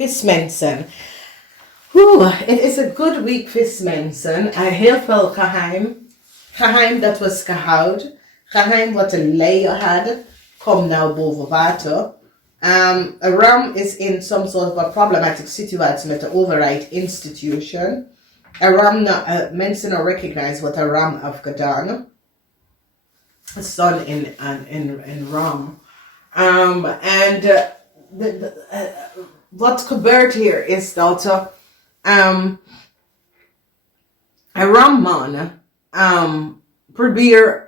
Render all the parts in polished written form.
vismensen. Het is een good week, vismensen. Heel veel geheim. Geheim dat was gehouden. Geheim wat de leier had. Komt nou boven water. A ram is in some sort of a problematic situatie met de overheid institution. A ram, mensen nou recognize wat a ram heeft gedaan. Sun in ram. Wat gebeurt hier is dat een ramman probeert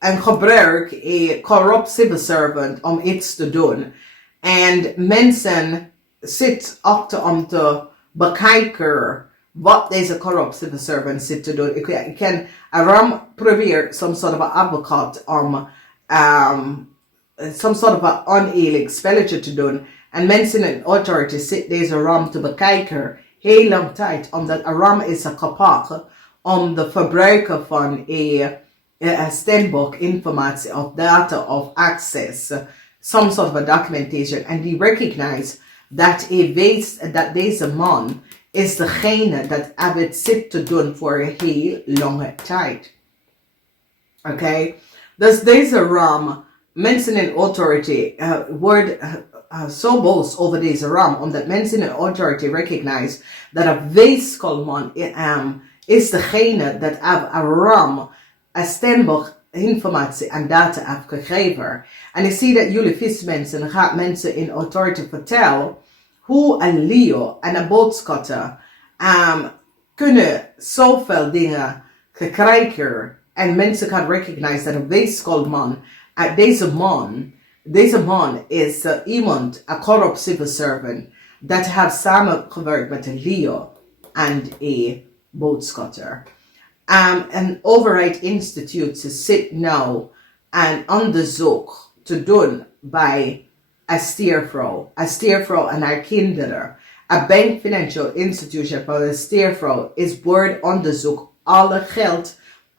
en gebruikt een corrupt civil servant om iets te doen. En mensen zitten achter om te bekijken wat deze corrupt civil servant zit te doen. Ik ken een ram probeert some sort of an advocate om some sort of an oneerlijk spelletje te doen. En mensen in authority zitten deze ram te bekijken heel lang tijd. Omdat een ram is kapabel om de verbruiker van een stemboek informatie of data of access, some sort of a documentation. En die recognize dat hij weet dat deze man is degene dat het zit te doen voor een heel lange tijd. Oké? Dus deze ram, mensen in authority worden zo boos over deze ram, omdat mensen in authority recognize dat een weeskalman is degene dat een ram een stemboek informatie en data heeft gegeven. En ik zie dat jullie vismensen gaan mensen in authority vertellen hoe een leeuw en een boodschatter kunnen zoveel dingen krijgen. En mensen gaan recognize dat een weeskalman, deze man is iemand, een corrupt civil servant, dat heeft samengewerkt met een leeuw en een boodschatter. Een overheid instituut zit nu een onderzoek te doen bij een stiervrouw en haar kinderen. Een bank financial institution van een stiervrouw is wordt onderzoek alle geld,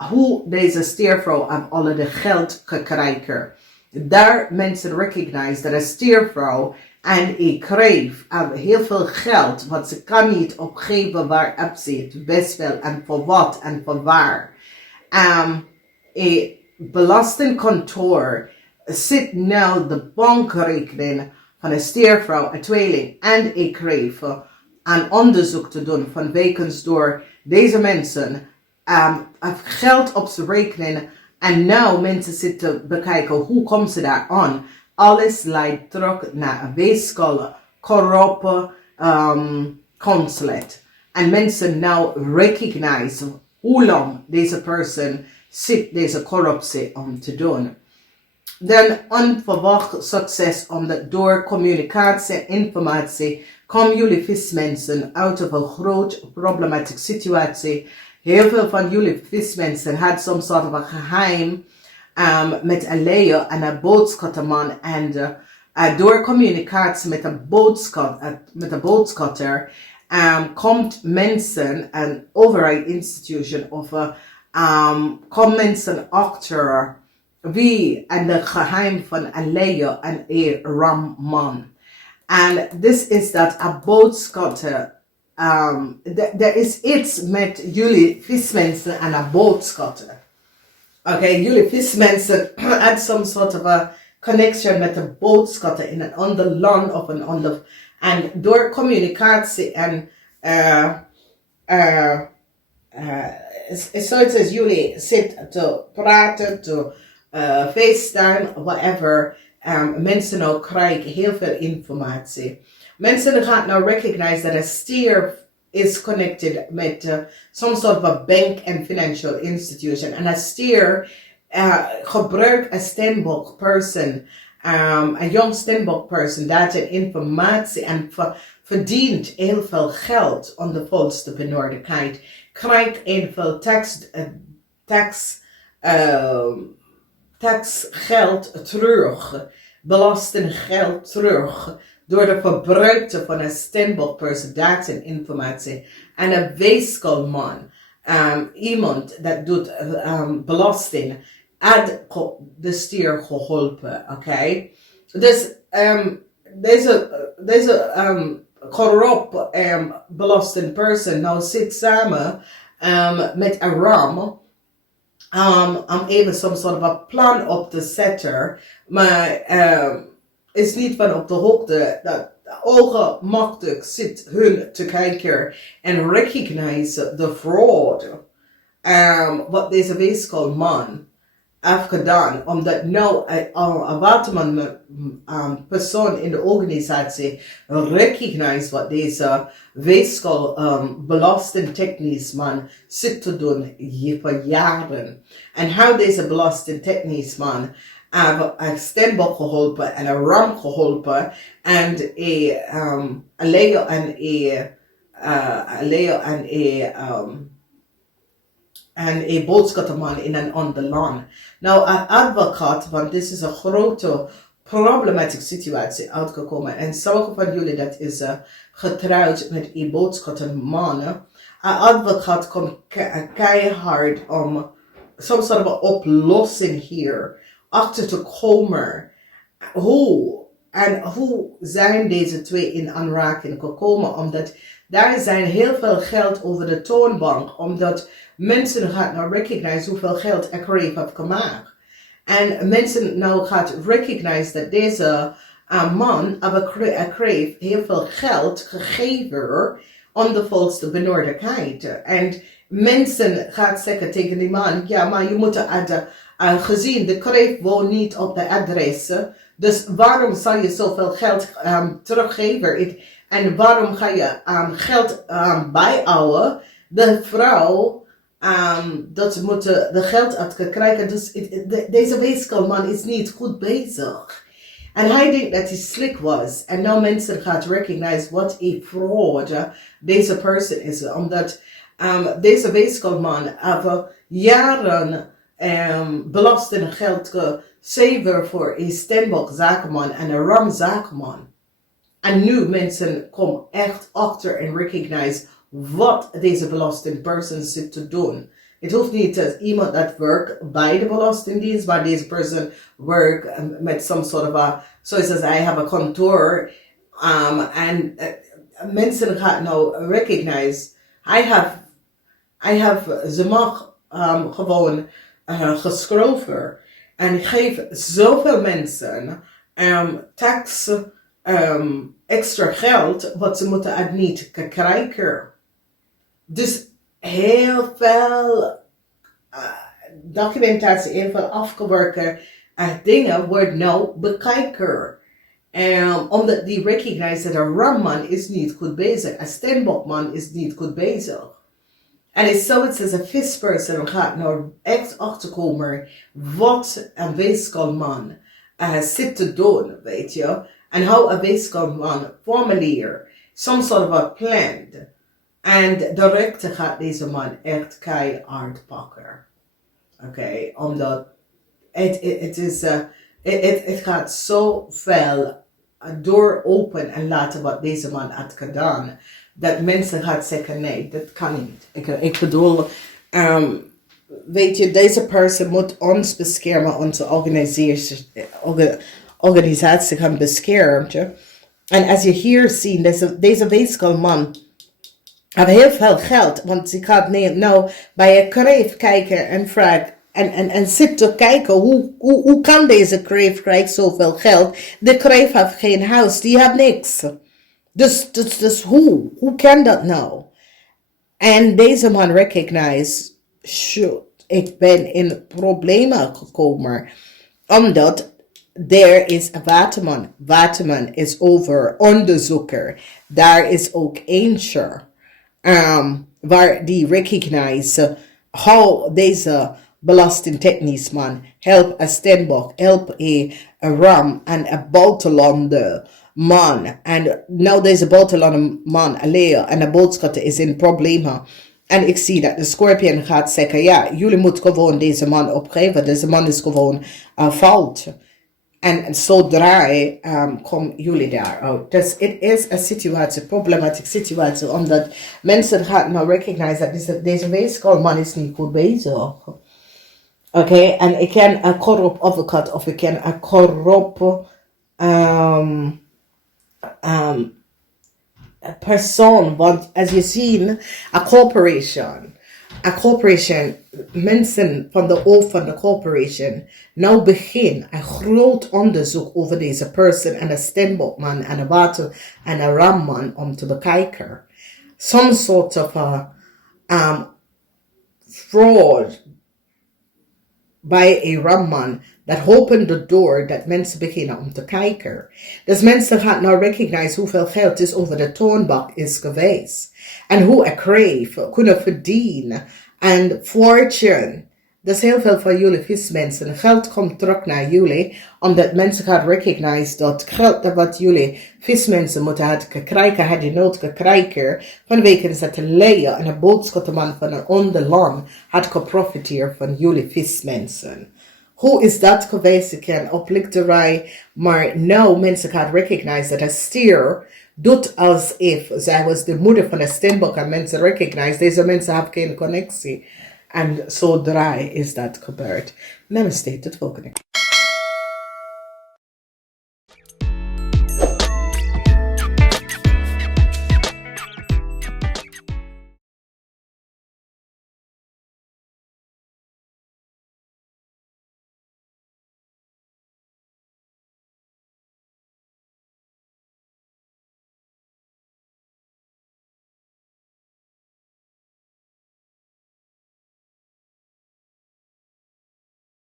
hoe deze stiervrouw aan alle de geld gekregen. Daar mensen recognize dat een stiervrouw en ik kreeg heel veel geld, wat ze kan niet opgeven waar op zit, best wel en voor wat en voor waar. Een belastingkantoor zit nu de bankrekening van een stiervrouw, een tweeling en ik kreeg een onderzoek te doen van wegens door deze mensen geld op zijn rekening en nu mensen zitten bekijken hoe komen ze daar aan. Alles leidt terug naar een weeskale, corrupte consulate. En mensen nou recognize hoe lang deze persoon zit deze corruptie om te doen. Dan onverwacht succes omdat door communicatie en informatie komen jullie vismensen uit een groot problematische situatie. Heel veel van jullie vismensen had some sort of een geheim met een leier en een boodschatterman en door communicatie met een boodschatter komt mensen, een overheid institution of komt mensen achter wie en de geheim van een leier en een ramman. En dit is dat een boodschatter. Er is iets met jullie vismensen en een boodschatter. Okay, jullie vismensen had some sort of a connection met een boodschatter in een ander land of een ander. En door communicatie en zoiets als jullie zitten te praten, te FaceTime, whatever. Mensen nou krijgen heel veel informatie. Mensen gaan nou recognize dat een stier is connected met some sort of a bank and financial institution. En een stier gebruikt een stembok person, een jong stembok person, dat een informatie en verdient heel veel geld om de volste benodigdheid. Krijgt heel veel taxgeld terug, belastinggeld terug. Door de verbruikte van een stembokperson, dat en informatie. En een weeskalman, iemand dat doet belasting, had de stier geholpen, oké? Dus deze corrupt belasting person nou zit samen met een ram om even some sort of a plan op te zetten, maar is niet van op de hoogte dat de ogen machtig zit hun te kijken en recognize de fraud wat deze weeskal man heeft gedaan, omdat nou een waterman persoon in de organisatie recognize wat deze weeskal belastingtechnisch man zit te doen voor jaren. En hoe deze belastingtechnisch man een stembok geholpen en een ram geholpen en een leo en een boodschappenman in een ander land. Nou, een advocaat, want dit is een grote problematische situatie uitgekomen. En sommige van jullie dat is getrouwd met een boodschappenman. Een advocaat komt keihard om some sort of oplossing hier achter te komen. Hoe zijn deze twee in aanraking gekomen? Omdat daar zijn heel veel geld over de toonbank, omdat mensen gaan nou recognize hoeveel geld een kreef heeft gemaakt. En mensen nou gaat recognize dat deze man of een kreef heel veel geld gegeven om de volste benodigdheid. En mensen gaan zeggen tegen die man, ja, maar je moet gezien, de kreef woont niet op de adres, dus waarom zou je zoveel geld teruggeven? En waarom ga je geld bijhouden? De vrouw dat ze moeten de geld uitkrijgen. Dus deze weeskalman is niet goed bezig. En hij denkt dat hij slick was. En nou mensen gaan recognize wat een fraud deze person is. Omdat deze weeskalman heeft jaren belastinggeld gegeven voor een stembok zakenman en een ram zakenman. En nu mensen komen echt achter en recognize wat deze belastingperson zit te doen. Het hoeft niet dat iemand dat werkt bij de belastingdienst, maar deze person werkt met some sort of a, zoals hij heeft een kantoor. En mensen gaan nou recognize, ze mag gewoon geschreven en geeft zoveel mensen tax extra geld wat ze moeten het niet krijgen. Dus heel veel documentatie, heel veel afgewerkte dingen worden nou bekijken. Omdat die recognize dat een ramman is niet goed bezig, een steenbokman is niet goed bezig. En het is zoiets als een visperson gaat nou echt achterkomen wat een weeskalman zit te doen, weet je. En hoe een weeskalman formuleer, some sort of a plan. En de rechter gaat deze man echt keihard pakken. Oké, omdat het gaat zo veel door open en laten wat deze man had gedaan. Dat mensen gaan zeggen, nee, dat kan niet. Ik bedoel, weet je, deze persoon moet ons beschermen, onze organisatie gaan beschermen. En als je hier ziet, deze weeskalman heeft heel veel geld, want ze gaat nou bij een kreef kijken en vraagt, en zit te kijken, hoe kan deze kreef krijgen zoveel geld? De kreef heeft geen huis, die heeft niks. Dus hoe kan dat nou? En deze man recognize, shoot, ik ben in problemen gekomen. Omdat er is een waterman. Waterman is over onderzoeker. Daar is ook eentje. Waar die recognize how deze belastingtechnisch man help een steenbok, help een ram en een buitenlander man. En nou deze buitenlander man, Leo en de boodschappen is in problemen. En ik zie dat de Scorpion gaat zeggen, ja, jullie moeten gewoon deze man opgeven. Deze man is gewoon fout. En zodra komen jullie daar uit. Dus het is een situatie, een problematische situatie. Omdat mensen gaan nou recognize dat deze weeskalman is niet goed bezig. Oké, en ik ken een corrupt advocaat of ik ken een corrupt person, want, as je zien, a corporation, mensen van de hoofd van de corporation, nou begin een groot onderzoek over deze person en een steenbokman en een water en een ramman om te bekijken. Some sort of a fraud by a ramman that opened the door dat mensen beginnen om te kijken. Dus mensen gaan nou recognize hoeveel geld is over de toonbank is geweest. En hoe een crave kunnen verdienen. En fortune. Dus heel veel van jullie vismensen. Geld komt terug naar jullie. Omdat mensen gaan recognize dat geld dat wat jullie vismensen moeten hebben krijgen. Had je nood gekregen. Vanwege dat de leien en een boodschapman van een ander land had geprofiteerd van jullie vismensen. Hoe is dat geweest? Ik kan oplichterij, maar nou mensen gaan recognize dat een stier doet alsof zij was de moeder van een steenbok en mensen recognize deze mensen hebben geen connectie. En zodra is dat gebeurd. Namaste, tot volgende.